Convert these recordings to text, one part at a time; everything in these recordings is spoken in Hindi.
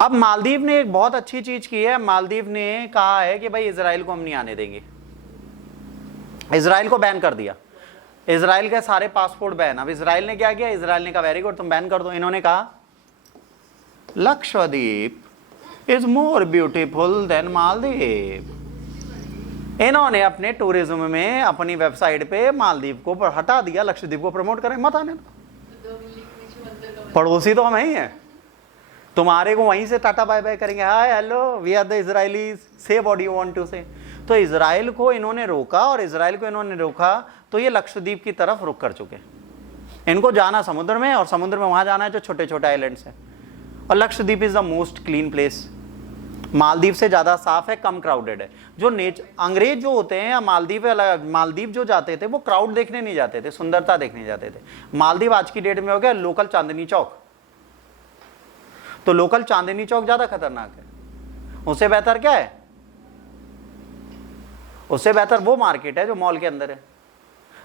अब मालदीव ने एक बहुत अच्छी चीज की है, मालदीव ने कहा है कि भाई इजराइल को हम नहीं आने देंगे, इजराइल को बैन कर दिया, इजराइल के सारे पासपोर्ट बैन। अब इजराइल ने क्या किया, इजराइल ने कहा वेरी गुड तुम बैन कर दो। इन्होंने कहा Lakshadweep is more beautiful then Maldives. इन्होंने अपने टूरिज्म में अपनी वेबसाइट पे मालदीव को हटा दिया, लक्षद्वीप को प्रमोट करें मत आने दो। पड़ोसी तो हम ही हैं, तुम्हारे को वहीं से टाटा बाय बाय करेंगे, hi hello we are the Israelis, so what you want to say. तो इजराइल को इन्होंने रोका, और इजराइल को इन्होंने रोका तो ये लक्षद्वीप की तरफ रुक कर चुके। इनको जाना समुद्र में, और समुद्र में वहां जाना है जो छोटे छोटे आइलैंड्स हैं। और Lakshadweep is the most clean place, Maldives से ज्यादा साफ है, कम क्राउडेड है। जो अंग्रेज जो होते हैं या मालदीव जो जाते थे वो क्राउड देखने नहीं जाते थे, सुंदरता देखने जाते थे। मालदीव आज की डेट में हो गया लोकल चांदनी चौक। तो लोकल चांदनी चौक ज्यादा खतरनाक है, उससे बेहतर क्या है, उससे बेहतर वो मार्केट है जो मॉल के अंदर है।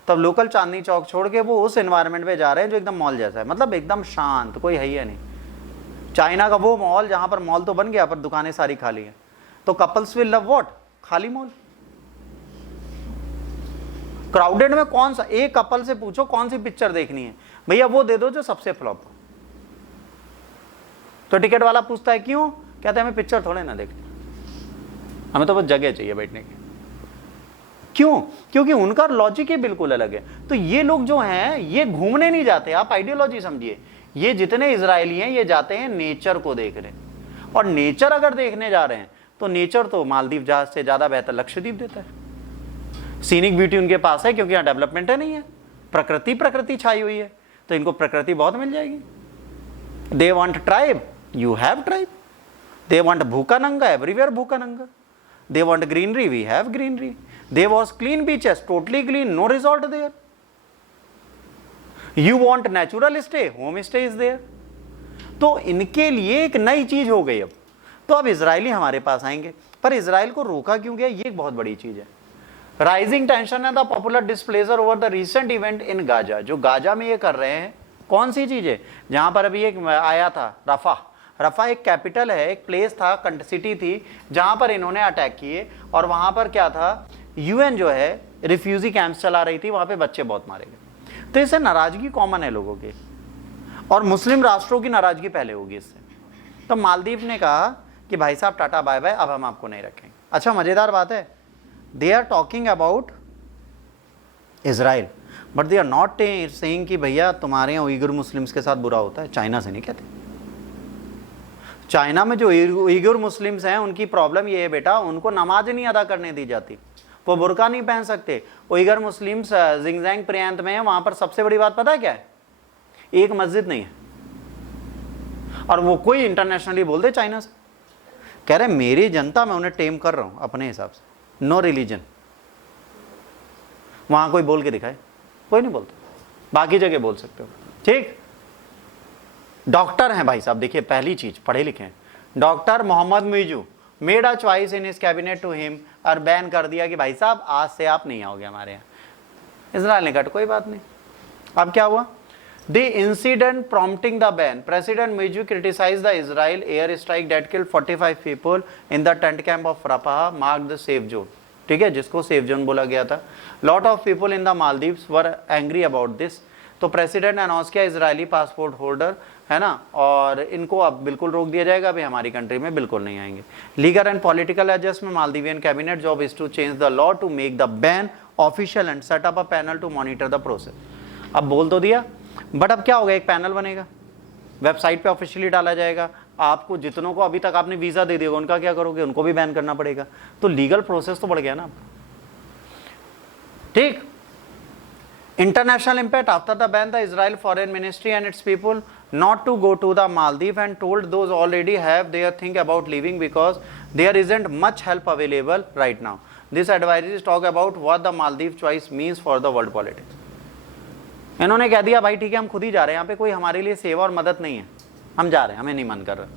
तब लोकल चांदनी चौक छोड़ के वो उस एनवायरनमेंट में जा रहे हैं जो एकदम मॉल जैसा है, मतलब एकदम शांत, कोई है ही नहीं। चाइना का वो मॉल जहां पर मॉल तो बन गया पर दुकानें सारी खाली हैं। तो कपल्स विल लव व्हाट, खाली मॉल। क्राउडेड में कौन सा, एक कपल से पूछो कौन सी पिक्चर देखनी है, भैया वो दे दो जो सबसे फ्लॉप हो। तो टिकट वाला पूछता है क्यों, कहते हैं हमें पिक्चर थोड़े ना देखनी, हमें तो बस जगह चाहिए बैठने की। क्यों, क्योंकि उनका लॉजिक ही बिल्कुल अलग है। तो ये लोग जो हैं ये घूमने नहीं जाते, आप आइडियोलॉजी समझिए। ये जितने इजरायली हैं ये जाते हैं नेचर को देखने, और नेचर अगर देखने जा रहे हैं तो नेचर तो मालदीव जहाज से ज्यादा बेहतर लक्षद्वीप देता है। सीनिक ब्यूटी उनके पास है क्योंकि यहाँ डेवलपमेंट है नहीं है, प्रकृति छाई हुई है, तो इनको प्रकृति बहुत मिल जाएगी। They want tribe, you have tribe. They want bhukananga, everywhere bhukananga. They want greenery, we have greenery. They was clean beaches, totally clean, no resort there. You want natural stay, home stay is there. तो इनके लिए एक नई चीज हो गई अब। तो अब इजरायली हमारे पास आएंगे, पर इजराइल को रोका क्यों गया, ये एक बहुत बड़ी चीज है। राइजिंग टेंशन है the popular displeasure over the recent event in Gaza. जो गाजा में ये कर रहे हैं कौन सी चीज है, जहां पर अभी एक आया था रफा। रफा एक कैपिटल है, एक प्लेस था, सिटी थी, जहां पर इन्होंने अटैक किए। और वहां पर क्या था, यूएन जो है रिफ्यूजी कैंप्स चला रही थी, वहां पे बच्चे बहुत मारे गए। तो इससे नाराजगी कॉमन है लोगों की, और मुस्लिम राष्ट्रों की नाराजगी पहले होगी इससे। तो मालदीव ने कहा कि भाई साहब टाटा बाय बाय, अब हम आपको नहीं रखेंगे। अच्छा मजेदार बात है, they are talking about Israel, but they are not saying कि भैया तुम्हारे यहाँ उइगर मुस्लिम्स के साथ बुरा होता है। चाइना से नहीं कहते। चाइना में जो उइगर मुस्लिम्स हैं उनकी प्रॉब्लम ये है बेटा, उनको नमाज नहीं अदा करने दी जाती, वो बुर्का नहीं पहन सकते। उइगर मुस्लिम्स जिंगजैंग प्रांत में है, वहां पर सबसे बड़ी बात पता है क्या है, एक मस्जिद नहीं है। और वो कोई इंटरनेशनली बोल दे चाइना से, कह रहे मेरी जनता मैं उन्हें टेम कर रहा हूं अपने हिसाब से, नो रिलीजन। वहां कोई बोल के दिखाए, कोई नहीं बोलता, बाकी जगह बोल सकते हो। ठीक, डॉक्टर हैं भाई साहब, देखिए पहली चीज पढ़े लिखे हैं। Doctor Mohammed Muizzu made a choice in his cabinet to him, और बैन कर दिया कि भाई साहब आज से आप नहीं आओगे हमारे यहाँ। इजराइल ने कहा कोई बात नहीं। अब क्या हुआ, the incident prompting the ban, president Muizzu criticise the Israel air strike that killed 45 people in the tent camp of Rafah mark the safe zone. ठीक है, जिसको सेफ जोन बोला गया था। Lot of people in the Maldives were angry about this. तो प्रेसिडेंट अनाउंस किया इजरायली पासपोर्ट होल्डर है ना, और इनको अब बिल्कुल रोक दिया जाएगा, अभी हमारी कंट्री में बिल्कुल नहीं आएंगे। Legal and political adjustment, Maldivian cabinet job is to change the law to make the ban official and set up a panel to monitor the process. अब बोल तो दिया, बट अब क्या होगा, एक पैनल बनेगा, वेबसाइट पे ऑफिशियली डाला जाएगा। आपको जितनों को अभी तक आपने वीजा दे दिया उनका क्या करोगे, उनको भी बैन करना पड़ेगा। तो लीगल प्रोसेस तो बढ़ गया ना। ठीक, international impact after the ban, the Israel foreign ministry and its people not to go to the Maldives and told those already have their think about leaving because there isn't much help available right now. This advisories talk about what the Maldives choice means for the world politics. इन्होंने कह दिया भाई ठीक है हम खुद ही जा रहे हैं, यहाँ पे कोई हमारे लिए सेवा और मदद नहीं है, हम जा रहे हैं, हमें नहीं मन कर रहा।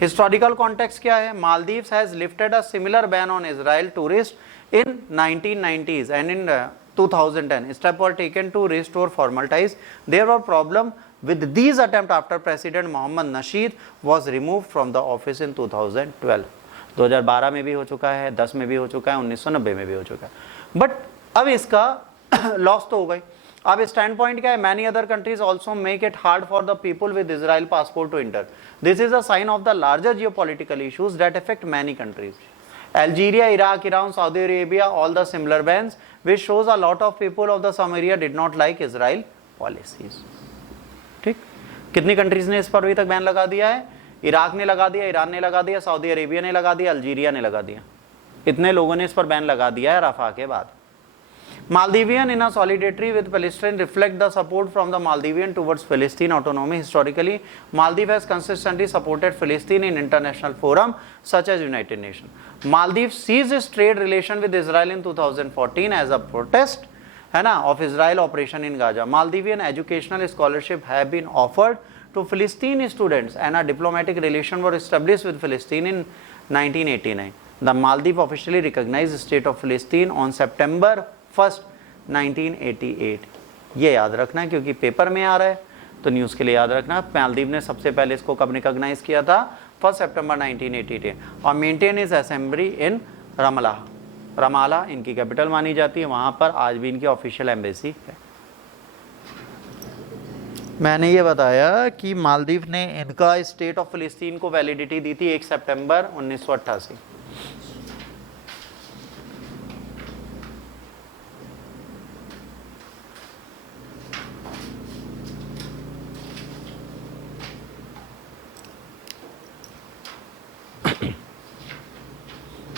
हिस्टोरिकल कॉन्टेक्स्ट क्या है, Maldives has lifted a similar ban on Israel tourist in 1990s and in 2010 steps were taken to restore formal ties. There were problem With these attempts, after President Mohammad Nasheed was removed from the office in 2012. 2012 में भी हो चुका है, 10 में भी हो चुका है, 1990 में भी हो चुका है, बट अब इसका लॉस तो हो गई। अब स्टैंड पॉइंट क्या है? Many other countries also make it hard for the people with Israel passport to enter. This is a sign of the larger geopolitical issues that affect many countries. Algeria, Iraq, Iran, Saudi Arabia, all the similar bans, which shows a lot of people of the some area did not like Israel policies. ठीक, कितनी कंट्रीज ने इस पर अभी तक बैन लगा दिया है? इराक ने लगा दिया, ईरान ने लगा दिया, सऊदी अरेबिया ने लगा दिया, अल्जीरिया ने लगा दिया। इतने लोगों ने इस पर बैन लगा दिया है रफा के बाद। Maldivian in a solidarity with Palestine reflect the support from the Maldivian towards Palestine autonomy. Historically, Maldives has consistently supported Palestine in international forum such as United Nations. Maldives ceased its trade relation with Israel in 2014 as a protest, है ना, of Israel operation in Gaza. Maldivian educational scholarship have been offered to Palestinian students and a diplomatic relation were established with Palestine in 1989. The Maldives officially recognized the state of Palestine on September 1st, 1988. ये याद रखना है क्योंकि पेपर में आ रहा है, तो न्यूज़ के लिए याद रखना। मालदीव ने सबसे पहले इसको कब रिकॉग्नाइज किया था? 1 सितंबर 1988 और maintain is assembly in Ramala इनकी कैपिटल मानी जाती है, वहाँ पर आज भी इनकी ऑफिशियल एम्बेसी है। मैंने ये बताया कि मालदीव ने इनका स्टेट ऑफ फिलिस्तीन को वैलिडिटी दी थी 1 सितंबर 1988।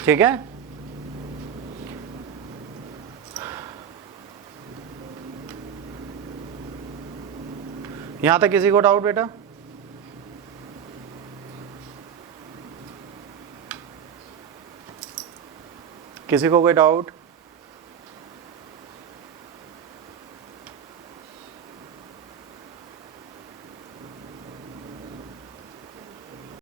ठीक है, यहां तक किसी को डाउट बेटा? किसी को कोई डाउट?